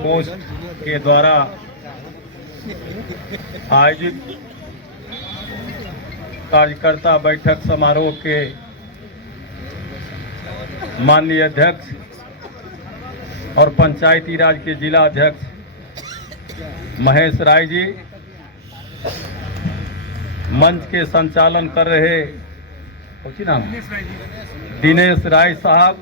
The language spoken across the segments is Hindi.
प्रकोष्ठ के द्वारा आयोजित कार्यकर्ता बैठक समारोह के माननीय अध्यक्ष और पंचायती राज के जिला अध्यक्ष महेश राय जी, मंच के संचालन कर रहे नाम दिनेश राय साहब,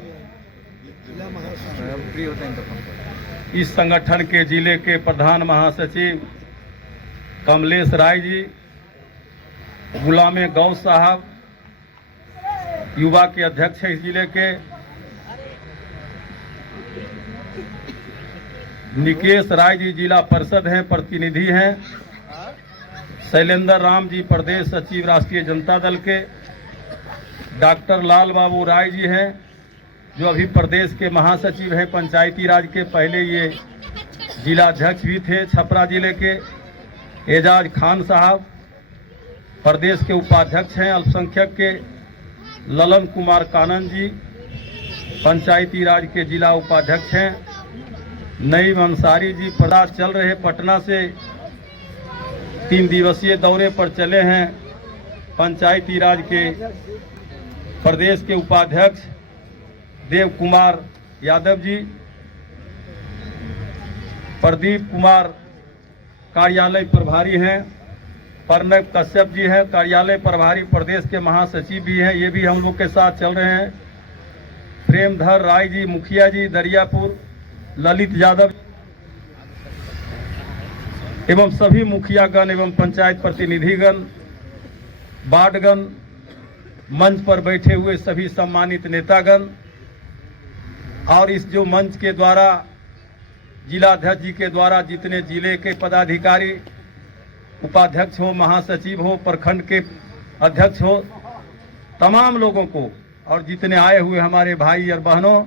इस संगठन के जिले के प्रधान महासचिव कमलेश राय जी, गुलाम गौ साहब, युवा के अध्यक्ष है इस जिले के, निकेश राय जी जिला परिषद हैं, प्रतिनिधि हैं, शैलेंद्र राम जी प्रदेश सचिव राष्ट्रीय जनता दल के, डॉक्टर लाल बाबू राय जी हैं जो अभी प्रदेश के महासचिव हैं पंचायती राज के, पहले ये जिला अध्यक्ष भी थे छपरा जिले के, एजाज खान साहब प्रदेश के उपाध्यक्ष हैं अल्पसंख्यक के, ललन कुमार कानन जी पंचायती राज के जिला उपाध्यक्ष हैं, नईम अंसारी जी प्रदेश चल रहे पटना से 3 दिवसीय दौरे पर चले हैं, पंचायती राज के प्रदेश के उपाध्यक्ष देव कुमार यादव जी, प्रदीप कुमार कार्यालय प्रभारी हैं, प्रणव कश्यप जी हैं कार्यालय प्रभारी प्रदेश के महासचिव भी हैं, ये भी हम लोग के साथ चल रहे हैं, प्रेमधर राय जी मुखिया जी दरियापुर, ललित यादव एवं सभी मुखियागण एवं पंचायत प्रतिनिधिगण, वार्डगण, मंच पर बैठे हुए सभी सम्मानित नेतागण और इस जो मंच के द्वारा जिला अध्यक्ष जी के द्वारा जितने जिले के पदाधिकारी, उपाध्यक्ष हो, महासचिव हो, प्रखंड के अध्यक्ष हो, तमाम लोगों को और जितने आए हुए हमारे भाई और बहनों,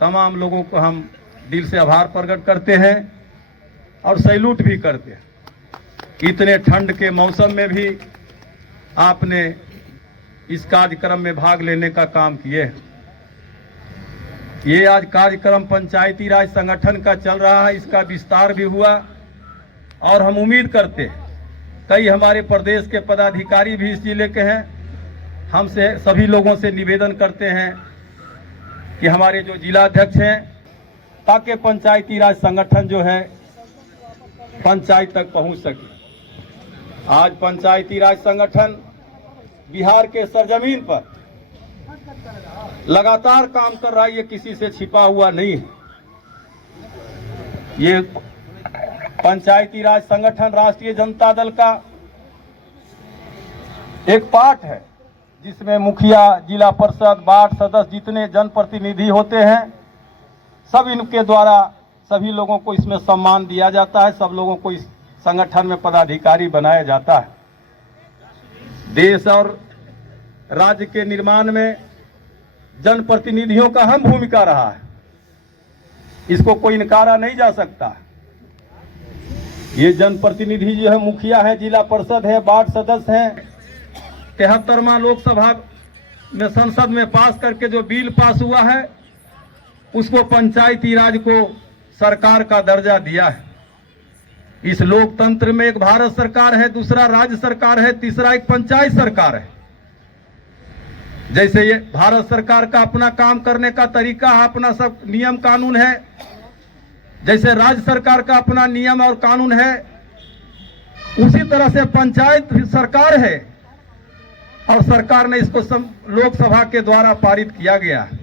तमाम लोगों को हम दिल से आभार प्रकट करते हैं और सैल्यूट भी करते हैं। इतने ठंड के मौसम में भी आपने इस कार्यक्रम में भाग लेने का काम किए। ये आज कार्यक्रम पंचायती राज संगठन का चल रहा है, इसका विस्तार भी हुआ और हम उम्मीद करते हैं कई हमारे प्रदेश के पदाधिकारी भी इस जिले के हैं। हमसे सभी लोगों से निवेदन करते हैं कि हमारे जो जिला अध्यक्ष हैं, ताकि पंचायती राज संगठन जो है पंचायत तक पहुंच सके। आज पंचायती राज संगठन बिहार के सरजमीन पर लगातार काम कर रहा है, ये किसी से छिपा हुआ नहीं है। ये पंचायती राज संगठन राष्ट्रीय जनता दल का एक पार्ट है, जिसमें मुखिया, जिला परिषद, वार्ड सदस्य, जितने जनप्रतिनिधि होते हैं, सब इनके द्वारा सभी लोगों को इसमें सम्मान दिया जाता है, सब लोगों को इस संगठन में पदाधिकारी बनाया जाता है। देश और राज्य के निर्माण में जनप्रतिनिधियों का अहम भूमिका रहा है, इसको कोई इनकारा नहीं जा सकता। ये जनप्रतिनिधि जो है, मुखिया है, जिला परिषद है, वार्ड सदस्य हैं, 73वां लोकसभा में संसद में पास करके जो बिल पास हुआ है, उसको पंचायती राज को सरकार का दर्जा दिया है। इस लोकतंत्र में एक भारत सरकार है, दूसरा राज्य सरकार है, तीसरा एक पंचायत सरकार है। जैसे ये भारत सरकार का अपना काम करने का तरीका है, अपना सब नियम कानून है, जैसे राज्य सरकार का अपना नियम और कानून है, उसी तरह से पंचायत सरकार है और सरकार ने इसको लोकसभा के द्वारा पारित किया गया है।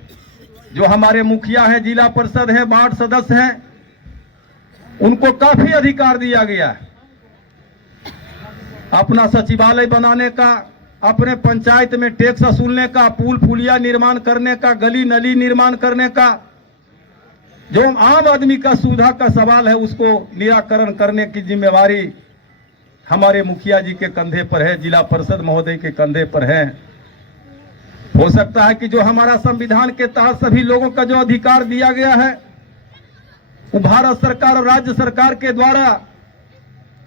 जो हमारे मुखिया हैं, जिला परिषद हैं, वार्ड सदस्य हैं, उनको काफी अधिकार दिया गया है अपना सचिवालय बनाने का, अपने पंचायत में टैक्स वसूलने का, पुल पुलिया निर्माण करने का, गली नली निर्माण करने का, जो आम आदमी का सुविधा का सवाल है उसको निराकरण करने की जिम्मेवारी हमारे मुखिया जी के कंधे पर है, जिला परिषद महोदय के कंधे पर है। हो सकता है कि जो हमारा संविधान के तहत सभी लोगों का जो अधिकार दिया गया है, वो भारत सरकार और राज्य सरकार के द्वारा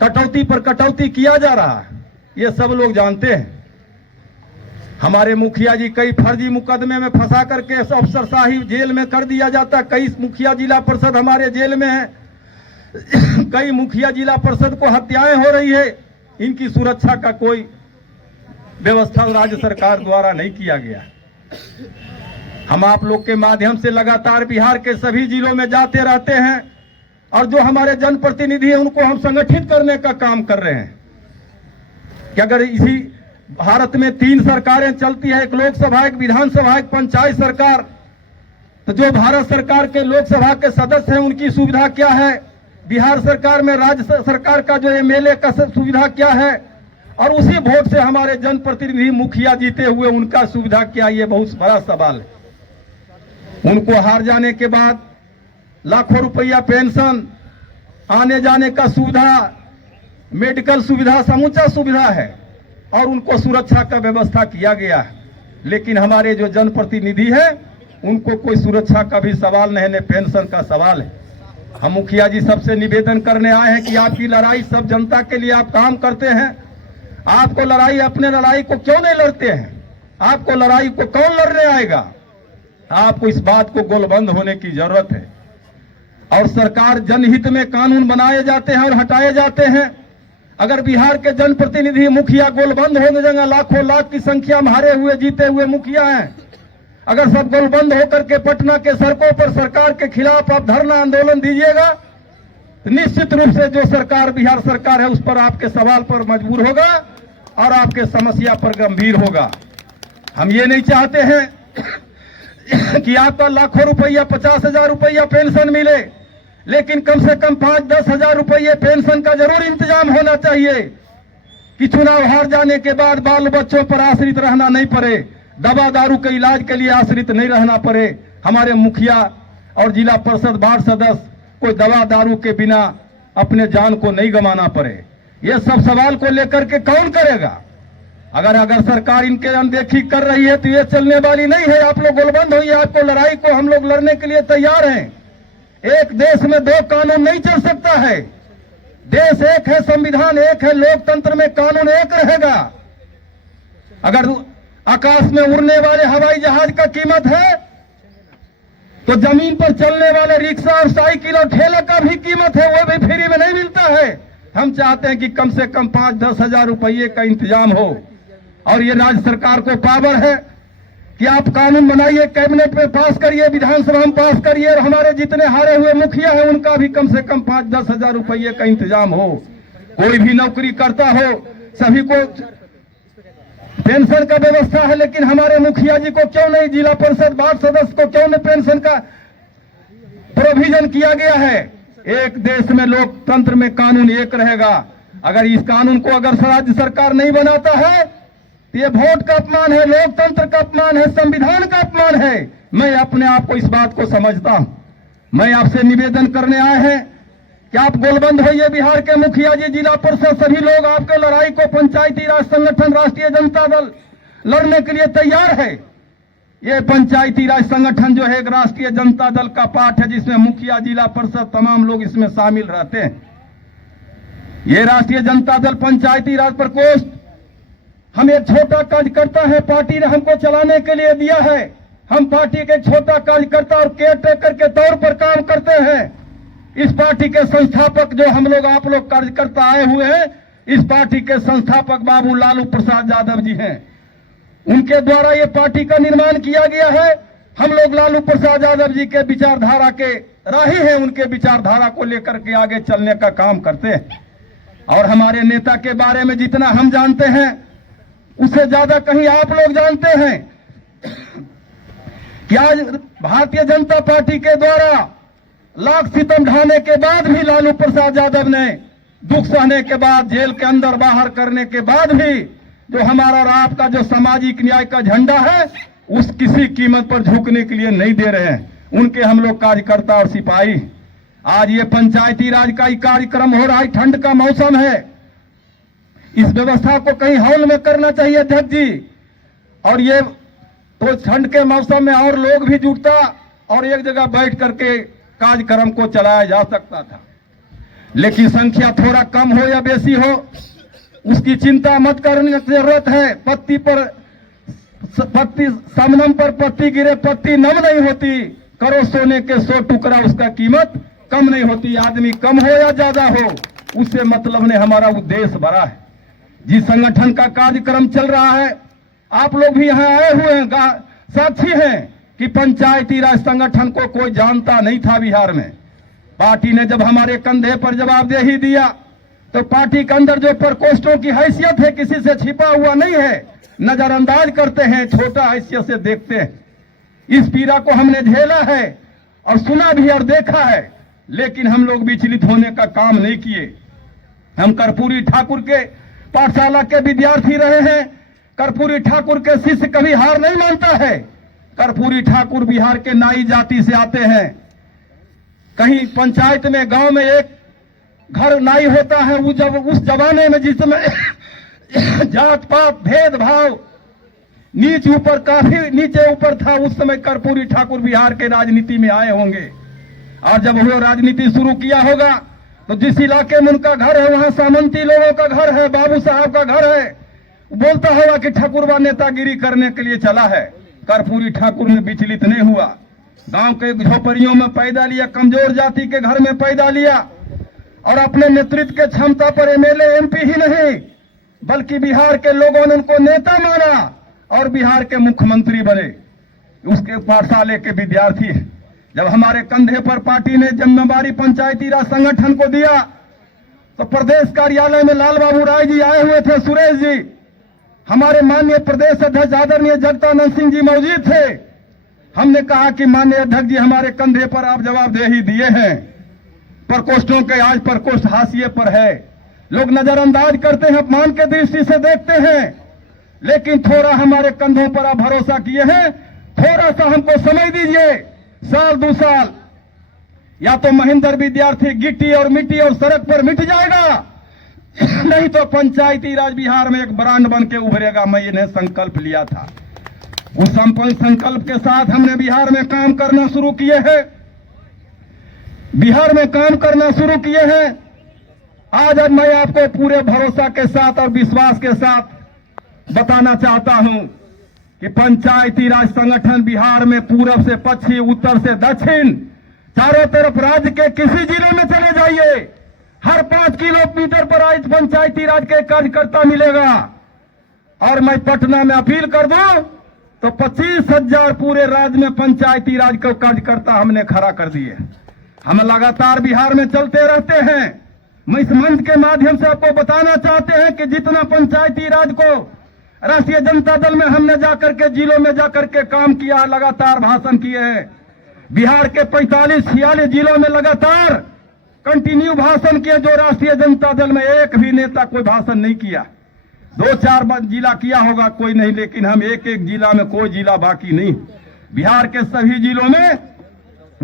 कटौती पर कटौती किया जा रहा है, ये सब लोग जानते हैं। हमारे मुखिया जी कई फर्जी मुकदमे में फंसा करके अफसरशाही जेल में कर दिया जाता, कई मुखिया जिला परिषद हमारे जेल में है, कई मुखिया जिला परिषद को हत्याएं हो रही है, इनकी सुरक्षा का कोई व्यवस्था राज्य सरकार द्वारा नहीं किया गया। हम आप लोग के माध्यम से लगातार बिहार के सभी जिलों में जाते रहते हैं और जो हमारे जनप्रतिनिधि हैं उनको हम संगठित करने का काम कर रहे हैं कि अगर इसी भारत में 3 सरकारें चलती है, एक लोकसभा, एक विधानसभा, एक पंचायत सरकार, तो जो भारत सरकार के लोकसभा के सदस्य हैं उनकी सुविधा क्या है, बिहार सरकार में राज्य सरकार का जो एमएलए का सुविधा क्या है, और उसी वोट से हमारे जनप्रतिनिधि मुखिया जीते हुए उनका सुविधा क्या, ये बहुत बड़ा सवाल है। उनको हार जाने के बाद लाखों रुपया पेंशन, आने जाने का सुविधा, मेडिकल सुविधा, समूचा सुविधा है और उनको सुरक्षा का व्यवस्था किया गया है। लेकिन हमारे जो जनप्रतिनिधि हैं उनको कोई सुरक्षा का भी सवाल नहीं, न पेंशन का सवाल है। हम मुखिया जी सबसे निवेदन करने आए हैं कि आपकी लड़ाई सब जनता के लिए आप काम करते हैं, आपको लड़ाई, अपने लड़ाई को क्यों नहीं लड़ते हैं? आपको लड़ाई को कौन लड़ने आएगा? आपको इस बात को गोलबंद होने की जरूरत है। और सरकार जनहित में कानून बनाए जाते हैं और हटाए जाते हैं। अगर बिहार के जनप्रतिनिधि मुखिया गोलबंद हो जाएंगे, लाखों लाख की संख्या में हारे हुए जीते हुए मुखिया हैं, अगर सब गोलबंद होकर के पटना के सड़कों पर सरकार के खिलाफ आप धरना आंदोलन दीजिएगा तो निश्चित रूप से जो सरकार, बिहार सरकार है, उस पर आपके सवाल पर मजबूर होगा और आपके समस्या पर गंभीर होगा। हम ये नहीं चाहते हैं कि आपका लाखों रुपया, 50,000 रुपया पेंशन मिले, लेकिन कम से कम 5-10 हजार रुपये पेंशन का जरूर इंतजाम होना चाहिए कि चुनाव हार जाने के बाद बाल बच्चों पर आश्रित रहना नहीं पड़े, दवा दारू के इलाज के लिए आश्रित नहीं रहना पड़े। हमारे मुखिया और जिला परिषद वार्ड सदस्य कोई दवा दारू के बिना अपने जान को नहीं गंवाना पड़े। ये सब सवाल को लेकर के कौन करेगा? अगर सरकार इनके अनदेखी कर रही है तो ये चलने वाली नहीं है। आप लोग गोलबंद होइए, आपको लड़ाई को हम लोग लड़ने के लिए तैयार हैं। एक देश में 2 कानून नहीं चल सकता है। देश एक है, संविधान एक है, लोकतंत्र में कानून एक रहेगा। अगर आकाश में उड़ने वाले हवाई जहाज का कीमत है तो जमीन पर चलने वाले रिक्शा और साइकिल और ठेला का भी कीमत है, वो भी फ्री में नहीं मिलता है। हम चाहते हैं कि कम से कम 5-10 हजार रुपये का इंतजाम हो और ये राज्य सरकार को पावर है कि आप कानून बनाइए, कैबिनेट में पास करिए, विधानसभा में पास करिए और हमारे जितने हारे हुए मुखिया हैं उनका भी कम से कम 5-10 हजार रुपये का इंतजाम हो। कोई भी नौकरी करता हो, सभी को पेंशन का व्यवस्था है, लेकिन हमारे मुखिया जी को क्यों नहीं, जिला परिषद वार्ड सदस्य को क्यों नहीं पेंशन का प्रोविजन किया गया है? एक देश में लोकतंत्र में कानून एक रहेगा। अगर इस कानून को अगर राज्य सरकार नहीं बनाता है तो ये वोट का अपमान है, लोकतंत्र का अपमान है, संविधान का अपमान है। मैं अपने आप को इस बात को समझता हूं। मैं आपसे निवेदन करने आए हैं कि आप गोलबंद होइए। बिहार के मुखिया जी, जिला परिषद, सभी लोग आपके लड़ाई को पंचायती राज संगठन राष्ट्रीय जनता दल लड़ने के लिए तैयार है। ये पंचायती राज संगठन जो है एक राष्ट्रीय जनता दल का पार्ट है, जिसमें मुखिया, जिला परिषद, तमाम लोग इसमें शामिल रहते हैं। ये राष्ट्रीय जनता दल पंचायती राज प्रकोष्ठ हम एक छोटा कार्यकर्ता है, पार्टी ने हमको चलाने के लिए दिया है। हम पार्टी के छोटा कार्यकर्ता और केयर टेकर के तौर पर काम करते हैं। इस पार्टी के संस्थापक जो हम लोग, आप लोग कार्यकर्ता आए हुए हैं, इस पार्टी के संस्थापक बाबू लालू प्रसाद यादव जी हैं। उनके द्वारा ये पार्टी का निर्माण किया गया है। हम लोग लालू प्रसाद यादव जी के विचारधारा के राही हैं, उनके विचारधारा को लेकर के आगे चलने का काम करते हैं। और हमारे नेता के बारे में जितना हम जानते हैं उससे ज्यादा कहीं आप लोग जानते हैं कि आज भारतीय जनता पार्टी के द्वारा लाख सितम ढाने के बाद भी लालू प्रसाद यादव ने दुख सहने के बाद, जेल के अंदर बाहर करने के बाद भी जो हमारा और आपका जो सामाजिक न्याय का झंडा है उस किसी कीमत पर झुकने के लिए नहीं दे रहे हैं। उनके हम लोग कार्यकर्ता और सिपाही। आज ये पंचायती राज का ही कार्यक्रम हो रहा है, ठंड का मौसम है, इस व्यवस्था को कहीं हॉल में करना चाहिए अध्यक्ष जी। और ये तो ठंड के मौसम में और लोग भी जुटता और एक जगह बैठ करके कार्यक्रम को चलाया जा सकता था, लेकिन संख्या थोड़ा कम हो या बेसी हो उसकी चिंता मत करने की जरूरत है। पत्ती समनम पर पत्ती गिरे, पत्ती नम नहीं होती। करो सोने के 100 टुकड़ा, उसका कीमत कम नहीं होती, आदमी कम हो या ज्यादा हो उससे मतलब नहीं, हमारा उद्देश्य बड़ा है। जिस संगठन का कार्यक्रम चल रहा है, आप लोग भी यहाँ आए हुए हैं, साक्षी हैं कि पंचायती राज संगठन को कोई जानता नहीं था बिहार में। पार्टी ने जब हमारे कंधे पर जवाबदेही दिया तो पार्टी के अंदर जो प्रकोष्ठों की हैसियत है किसी से छिपा हुआ नहीं है, नजरअंदाज करते हैं, छोटा हैसियत से देखते हैं। इस पीड़ा को हमने झेला है और सुना भी और देखा है, लेकिन हम लोग विचलित होने का काम नहीं किए। हम कर्पूरी ठाकुर के पाठशाला के विद्यार्थी रहे हैं। कर्पूरी ठाकुर के शिष्य कभी हार नहीं मानता है। कर्पूरी ठाकुर बिहार के नाई जाति से आते हैं। कहीं पंचायत में, गांव में एक घर नाई होता है, वो जब उस जमाने में जिसमें जात पात भेदभाव नीच ऊपर, काफी नीचे ऊपर था, उस समय कर्पूरी ठाकुर बिहार के राजनीति में आए होंगे। और जब वो राजनीति शुरू किया होगा तो जिस इलाके में उनका घर है वहां सामंती लोगों का घर है, बाबू साहब का घर है, बोलता होगा कि ठाकुरबा नेतागिरी करने के लिए चला है। कर्पूरी ठाकुर ने विचलित नहीं हुआ, गांव के झोपड़ियों में पैदा लिया, कमजोर जाति के घर में पैदा लिया और अपने नेतृत्व के क्षमता पर एमएलए एमपी ही नहीं बल्कि बिहार के लोगों ने उनको नेता माना और बिहार के मुख्यमंत्री बने। उसके पाठशाले के विद्यार्थी हैं। जब हमारे कंधे पर पार्टी ने जिम्मेवारी पंचायती राज संगठन को दिया तो प्रदेश कार्यालय में लाल बाबू राय जी आए हुए थे, सुरेश जी, हमारे माननीय प्रदेश अध्यक्ष आदरणीय जगदानंद सिंह जी मौजूद थे। हमने कहा कि माननीय अध्यक्ष जी, हमारे कंधे पर आप जवाबदेही दिए हैं, प्रकोष्ठों के आज प्रकोष्ठ हाशिए पर है, लोग नजरअंदाज करते हैं, अपमान के दृष्टि से देखते हैं, लेकिन थोड़ा हमारे कंधों पर आप भरोसा किए हैं, थोड़ा सा हमको समय दीजिए, साल 2 साल, या तो महेंद्र विद्यार्थी गिट्टी और मिट्टी और सड़क पर मिट जाएगा, नहीं तो पंचायती राज बिहार में एक ब्रांड बन के उभरेगा। मैं इन्हें संकल्प लिया था। उस संकल्प के साथ हमने बिहार में काम करना शुरू किए हैं। बिहार में काम करना शुरू किए हैं। आज मैं आपको पूरे भरोसा के साथ और विश्वास के साथ बताना चाहता हूं कि पंचायती राज संगठन बिहार में पूरब से पश्चिम, उत्तर से दक्षिण, चारों तरफ राज्य के किसी जिले में चले जाइए, हर 5 किलोमीटर पर आज पंचायती राज के कार्यकर्ता मिलेगा। और मैं पटना में अपील कर दूं तो 25,000 पूरे राज्य में पंचायती राज के कार्यकर्ता हमने खड़ा कर दिए। हम लगातार बिहार में चलते रहते हैं। मैं इस मंच के माध्यम से आपको बताना चाहते हैं कि जितना पंचायती राज को राष्ट्रीय जनता दल में हमने जाकर के जिलों में जाकर के काम किया, लगातार भाषण किए हैं। बिहार के 45-46 जिलों में लगातार कंटिन्यू भाषण किए, जो राष्ट्रीय जनता दल में एक भी नेता कोई भाषण नहीं किया। 2-4 जिला किया होगा कोई नहीं, लेकिन हम एक जिला में, कोई जिला बाकी नहीं, बिहार के सभी जिलों में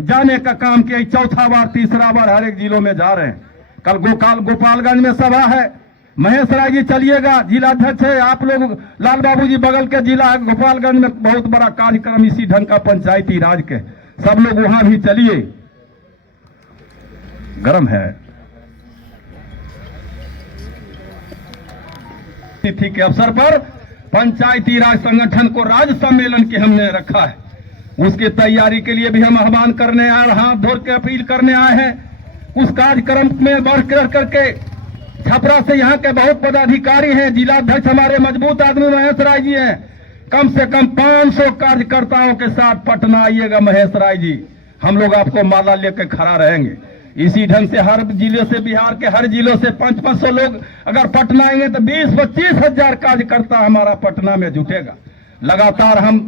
जाने का काम किया। 4था बार 3रा बार हर एक जिलों में जा रहे हैं। कल गोपालगंज में सभा है, महेश राय जी चलिएगा, जिलाध्यक्ष है आप लोग, लाल बाबू जी बगल के जिला है गोपालगंज में, बहुत बड़ा कार्यक्रम इसी ढंग का पंचायती राज के, सब लोग वहां भी चलिए। गरम है। तिथि के अवसर पर पंचायती राज संगठन को राज्य सम्मेलन के हमने रखा है, उसकी तैयारी के लिए भी हम आह्वान करने आए, हाथ धोर के अपील करने आए हैं। उस कार्यक्रम में बढ़ करके छपरा से यहाँ के बहुत पदाधिकारी हैं, जिलाध्यक्ष हमारे मजबूत आदमी महेश राय जी हैं, कम से कम 500 कार्यकर्ताओं के साथ पटना आइएगा महेश राय जी, हम लोग आपको माला लेकर खड़ा रहेंगे। इसी ढंग से हर जिले से, बिहार के हर जिलों से 500 लोग अगर पटना आएंगे तो 20-25 हजार कार्यकर्ता हमारा पटना में जुटेगा। लगातार हम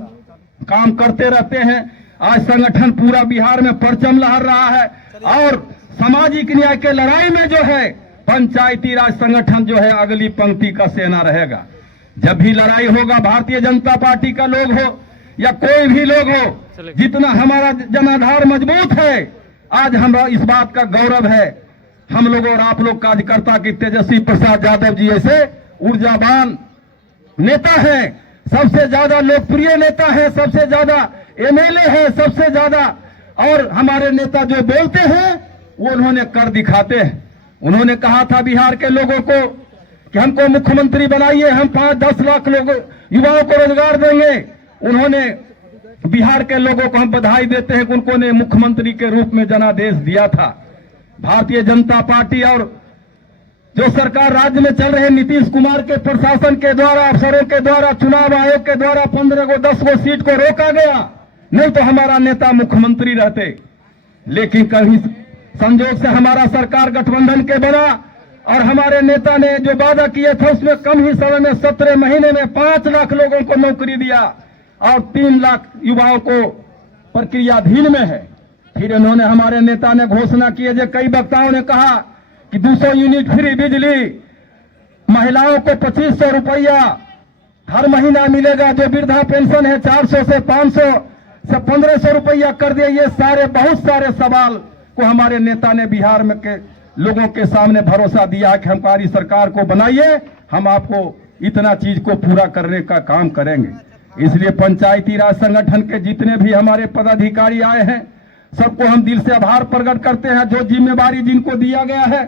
काम करते रहते हैं। आज संगठन पूरा बिहार में परचम लहर रहा है और सामाजिक न्याय के लड़ाई में जो है पंचायती राज संगठन जो है अगली पंक्ति का सेना रहेगा। जब भी लड़ाई होगा, भारतीय जनता पार्टी का लोग हो या कोई भी लोग हो, जितना हमारा जनाधार मजबूत है, आज हमारा इस बात का गौरव है, हम लोग और आप लोग कार्यकर्ता की तेजस्वी प्रसाद यादव जी ऐसे ऊर्जावान नेता हैं, सबसे ज्यादा लोकप्रिय नेता है, सबसे ज्यादा एमएलए है, सबसे ज्यादा, और हमारे नेता जो बोलते हैं वो उन्होंने कर दिखाते हैं। उन्होंने कहा था बिहार के लोगों को कि हमको मुख्यमंत्री बनाइए, हम 5-10 लाख लोग युवाओं को रोजगार देंगे। उन्होंने बिहार के लोगों को हम बधाई देते हैं कि उनको ने मुख्यमंत्री के रूप में जनादेश दिया था। भारतीय जनता पार्टी और जो सरकार राज्य में चल रहे नीतीश कुमार के प्रशासन के द्वारा, अफसरों के द्वारा, चुनाव आयोग के द्वारा 15 को 10 को सीट को रोका गया, नहीं तो हमारा नेता मुख्यमंत्री रहते। लेकिन कभी संजोग से हमारा सरकार गठबंधन के बना और हमारे नेता ने जो वादा किए थे उसमें कम ही समय में 17 महीने में 5 लाख लोगों को नौकरी दिया और 3 लाख युवाओं को प्रक्रियाधीन में है। फिर इन्होंने, हमारे नेता ने घोषणा की है, जो कई वक्ताओं ने कहा कि 200 यूनिट फ्री बिजली, महिलाओं को 2500 रुपया हर महीना मिलेगा, जो वृद्धा पेंशन है 400 से 500 से 1500 रुपया कर दिया। ये सारे बहुत सारे सवाल को हमारे नेता ने बिहार में के लोगों के सामने भरोसा दिया कि हमारी सरकार को बनाइए, हम आपको इतना चीज को पूरा करने का काम करेंगे। इसलिए पंचायती राज संगठन के जितने भी हमारे पदाधिकारी आए हैं, सबको हम दिल से आभार प्रकट करते हैं। जो जिम्मेवारी जिनको दिया गया है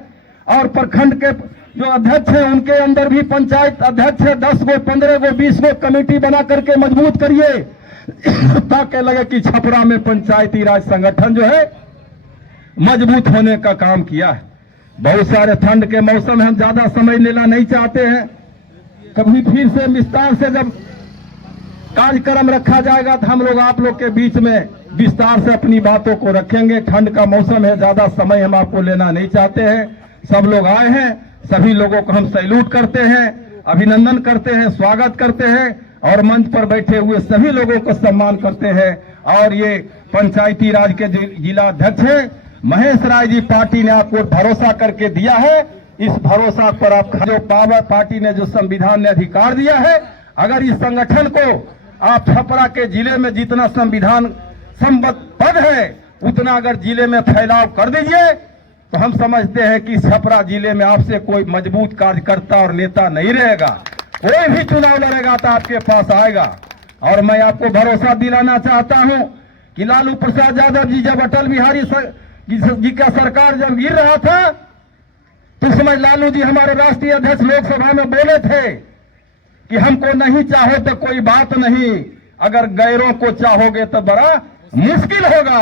और प्रखंड के जो अध्यक्ष हैं उनके अंदर भी पंचायत अध्यक्ष है, 10 गो 15 गो 20 गो कमेटी बना करके मजबूत करिए ताकि लगे कि छपरा में पंचायती राज संगठन जो है मजबूत होने का काम किया है। बहुत सारे ठंड के मौसम में हम ज्यादा समय लेना नहीं चाहते हैं। कभी फिर से विस्तार से जब कार्यक्रम रखा जाएगा तो हम लोग आप लोग के बीच में विस्तार से अपनी बातों को रखेंगे। ठंड का मौसम है, ज्यादा समय हम आपको लेना नहीं चाहते हैं। सब लोग आए हैं, सभी लोगों को हम सैल्यूट करते हैं, अभिनंदन करते हैं, स्वागत करते हैं और मंच पर बैठे हुए सभी लोगों को सम्मान करते हैं। और ये पंचायती राज के जो जिला अध्यक्ष हैं महेश राय जी, पार्टी ने आपको भरोसा करके दिया है। इस भरोसा पर आप जो पावर पार्टी ने जो संविधान ने अधिकार दिया है, अगर इस संगठन को आप छपरा के जिले में जितना संविधान संबद्ध है उतना अगर जिले में फैलाव कर दीजिए तो हम समझते हैं कि छपरा जिले में आपसे कोई मजबूत कार्यकर्ता और नेता नहीं रहेगा। कोई भी चुनाव लड़ेगा तो आपके पास आएगा। और मैं आपको भरोसा दिलाना चाहता हूं कि लालू प्रसाद यादव जी जब अटल बिहारी जी का सरकार जब गिर रहा था तो उस समय लालू जी हमारे राष्ट्रीय अध्यक्ष लोकसभा में बोले थे कि हमको नहीं चाहो तो कोई बात नहीं, अगर गैरों को चाहोगे तो बड़ा मुश्किल होगा।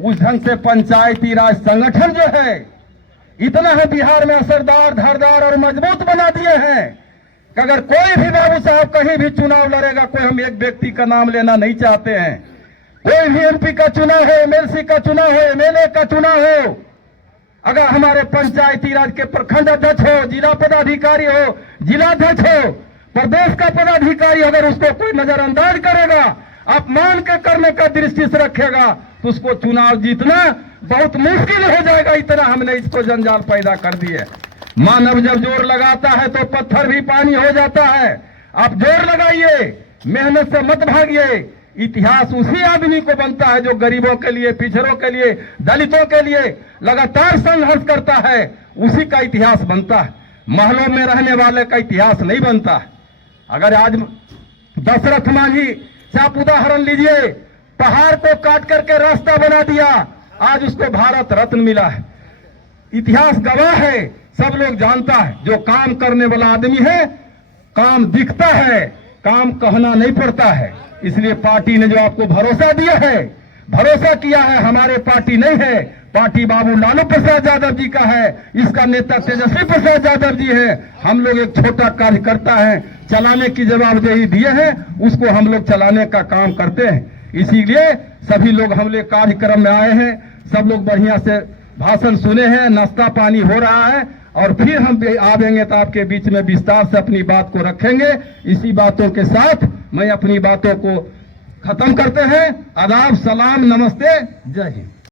उस ढंग से पंचायती राज संगठन जो है इतना है बिहार में असरदार, धारदार और मजबूत बना दिए हैं कि अगर कोई भी बाबू साहब कहीं भी चुनाव लड़ेगा, कोई हम एक व्यक्ति का नाम लेना नहीं चाहते हैं, कोई भी एमपी का चुनाव हो, एमएलसी का चुनाव हो, एमएलए का चुनाव हो, अगर हमारे पंचायती राज के प्रखंड अध्यक्ष हो, जिला पदाधिकारी हो, जिलाध्यक्ष हो, प्रदेश का पदाधिकारी अगर उसको कोई नजरअंदाज करेगा, अपमान के करने का दृष्टि से रखेगा तो उसको चुनाव जीतना बहुत मुश्किल हो जाएगा। इतना हमने इसको जंजाल पैदा कर दिए। मानव जब जोर लगाता है तो पत्थर भी पानी हो जाता है। आप जोर लगाइए, मेहनत से मत भागिए। इतिहास उसी आदमी को बनता है जो गरीबों के लिए, पिछड़ों के लिए, दलितों के लिए लगातार संघर्ष करता है, उसी का इतिहास बनता है। महलों में रहने वाले का इतिहास नहीं बनता। अगर आज दशरथ मांझी से आप उदाहरण लीजिए, पहाड़ को काट करके रास्ता बना दिया, आज उसको भारत रत्न मिला है। इतिहास गवाह है, सब लोग जानता है। जो काम करने वाला आदमी है, काम दिखता है, काम कहना नहीं पड़ता है। इसलिए पार्टी ने जो आपको भरोसा दिया है, भरोसा किया है, हमारे पार्टी नहीं है, पार्टी बाबू लालू प्रसाद यादव जी का है, इसका नेता तेजस्वी प्रसाद यादव जी है। हम लोग एक छोटा कार्यकर्ता है, चलाने की जवाबदेही दिए हैं, उसको हम लोग चलाने का काम करते हैं। इसीलिए सभी लोग हम लोग कार्यक्रम में आए हैं, सब लोग बढ़िया से भाषण सुने हैं, नाश्ता पानी हो रहा है और फिर हम आवेंगे तो आपके बीच में विस्तार से अपनी बात को रखेंगे। इसी बातों के साथ मैं अपनी बातों को खत्म करते हैं। आदाब, सलाम, नमस्ते, जय हिंद।